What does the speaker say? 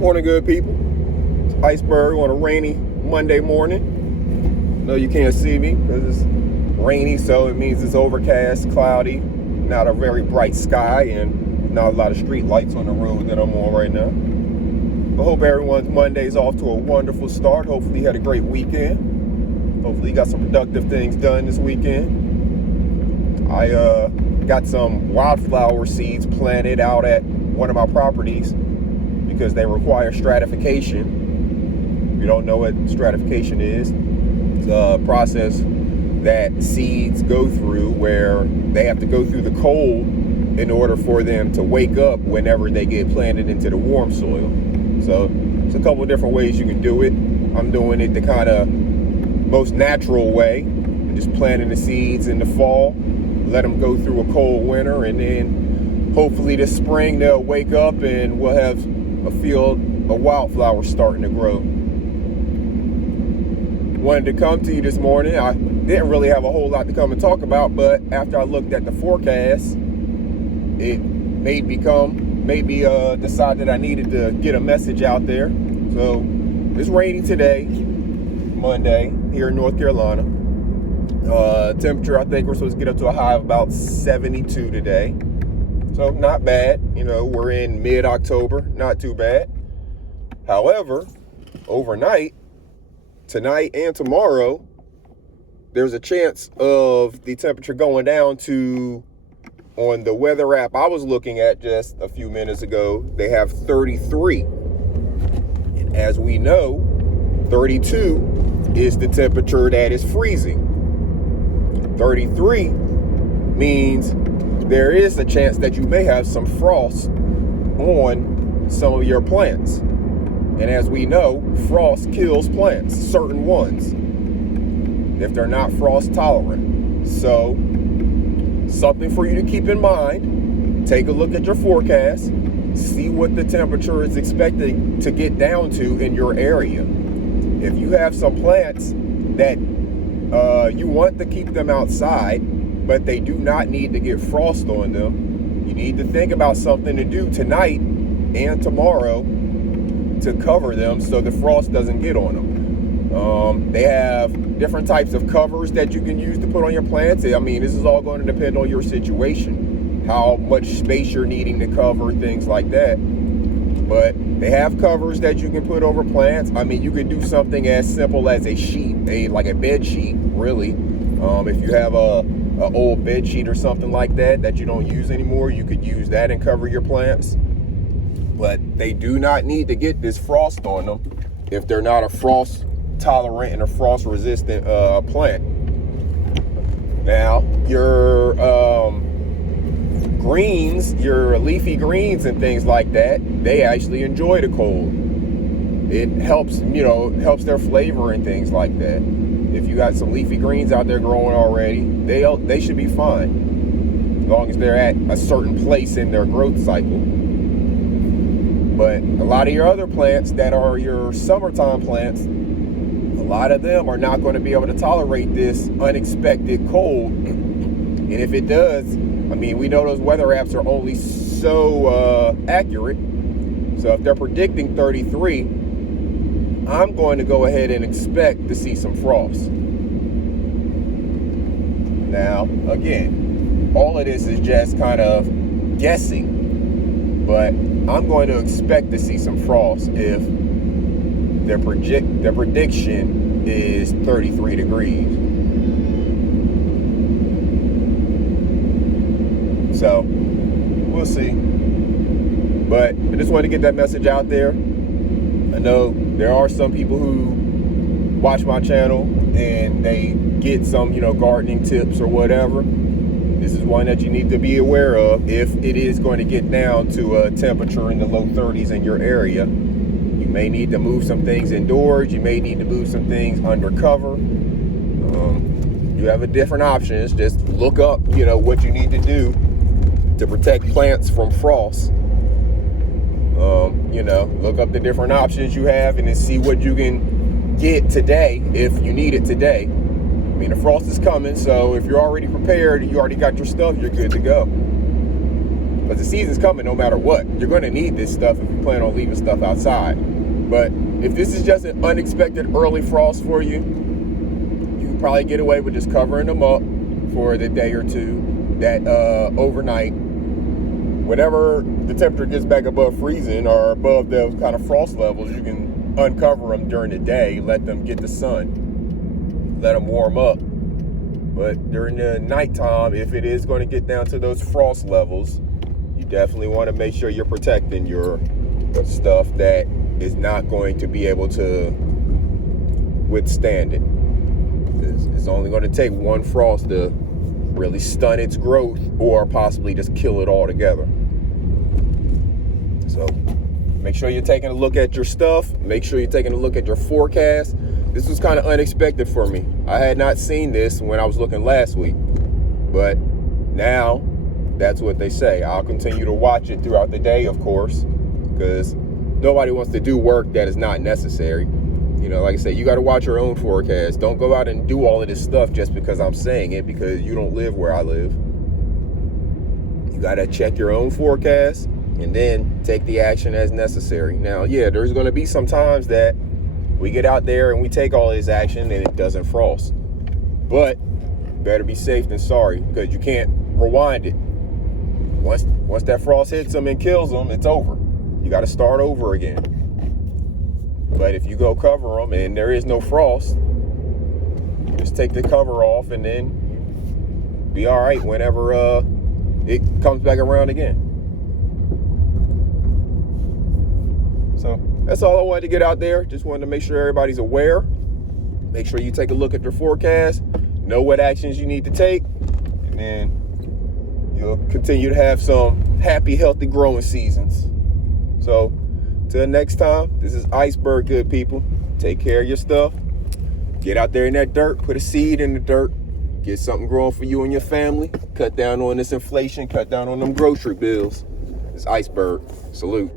Morning, good people. It's Iceberg on a rainy Monday morning. No, you can't see me because it's rainy, so it means it's overcast, cloudy, not a very bright sky, and not a lot of street lights on the road that I'm on right now. I hope everyone's Monday's off to a wonderful start. Hopefully you had a great weekend. Hopefully you got some productive things done this weekend. I got some wildflower seeds planted out at one of my properties because they require stratification. If you don't know what stratification is, it's a process that seeds go through where they have to go through the cold in order for them to wake up whenever they get planted into the warm soil. So it's a couple of different ways you can do it. I'm doing it the kind of most natural way, just planting the seeds in the fall, let them go through a cold winter, and then hopefully this spring they'll wake up and we'll have a field of wildflowers starting to grow. Wanted to come to you this morning. I didn't really have a whole lot to come and talk about, but after I looked at the forecast, it made me decide that I needed to get a message out there. So it's raining today, Monday, here in North Carolina. Temperature, I think we're supposed to get up to a high of about 72 today. So not bad. You know, we're in mid-October, not too bad. However, overnight, tonight and tomorrow, there's a chance of the temperature going down to, on the weather app I was looking at just a few minutes ago, they have 33. And as we know, 32 is the temperature that is freezing. 33 means there is a chance that you may have some frost on some of your plants. And as we know, frost kills plants, certain ones, if they're not frost tolerant. So something for you to keep in mind. Take a look at your forecast, see what the temperature is expected to get down to in your area. If you have some plants that you want to keep them outside, but they do not need to get frost on them, you need to think about something to do tonight and tomorrow to cover them so the frost doesn't get on them. They have different types of covers that you can use to put on your plants. I mean, this is all going to depend on your situation, how much space you're needing to cover, things like that. But they have covers that you can put over plants. I mean, you could do something as simple as a sheet, like a bed sheet, really. If you have a old bed sheet or something like that you don't use anymore, you could use that and cover your plants. But they do not need to get this frost on them if they're not a frost tolerant and a frost resistant plant. Now, your greens, your leafy greens and things like that, they actually enjoy the cold. It helps, helps their flavor and things like that. If you got some leafy greens out there growing already, they should be fine, as long as they're at a certain place in their growth cycle. But a lot of your other plants that are your summertime plants, a lot of them are not going to be able to tolerate this unexpected cold. And if it does, I mean, we know those weather apps are only so accurate. So if they're predicting 33, I'm going to go ahead and expect to see some frost. Now, again, all of this is just kind of guessing, but I'm going to expect to see some frost if their prediction is 33 degrees. So we'll see. But I just wanted to get that message out there. I know there are some people who watch my channel and they get some, gardening tips or whatever. This is one that you need to be aware of if it is going to get down to a temperature in the low 30s in your area. You may need to move some things indoors. You may need to move some things under cover. You have a different options. Just look up, what you need to do to protect plants from frost. Look up the different options you have and then see what you can get today if you need it today. I mean, the frost is coming, so if you're already prepared, you already got your stuff, you're good to go. But the season's coming no matter what. You're going to need this stuff if you plan on leaving stuff outside. But if this is just an unexpected early frost for you, you can probably get away with just covering them up for the day or two, that overnight. Whenever the temperature gets back above freezing or above the kind of frost levels, you can uncover them during the day, let them get the sun, let them warm up. But during the nighttime, if it is going to get down to those frost levels, you definitely want to make sure you're protecting your stuff that is not going to be able to withstand it. It's only going to take one frost to really stun its growth or possibly just kill it altogether. So make sure you're taking a look at your stuff. Make sure you're taking a look at your forecast. This was kind of unexpected for me. I had not seen this when I was looking last week, but now that's what they say. I'll continue to watch it throughout the day, of course, because nobody wants to do work that is not necessary. You know, like I said, you got to watch your own forecast. Don't go out and do all of this stuff just because I'm saying it, because you don't live where I live. You got to check your own forecast and then take the action as necessary. Now, yeah, there's going to be some times that we get out there and we take all this action and it doesn't frost. But better be safe than sorry, because you can't rewind it. Once that frost hits them and kills them, it's over. You got to start over again. But if you go cover them and there is no frost, just take the cover off and then be all right whenever it comes back around again. So that's all I wanted to get out there. Just wanted to make sure everybody's aware. Make sure you take a look at your forecast, know what actions you need to take, and then you'll continue to have some happy, healthy growing seasons. So till next time, this is Iceberg, good people. Take care of your stuff. Get out there in that dirt. Put a seed in the dirt. Get something growing for you and your family. Cut down on this inflation. Cut down on them grocery bills. It's Iceberg. Salute.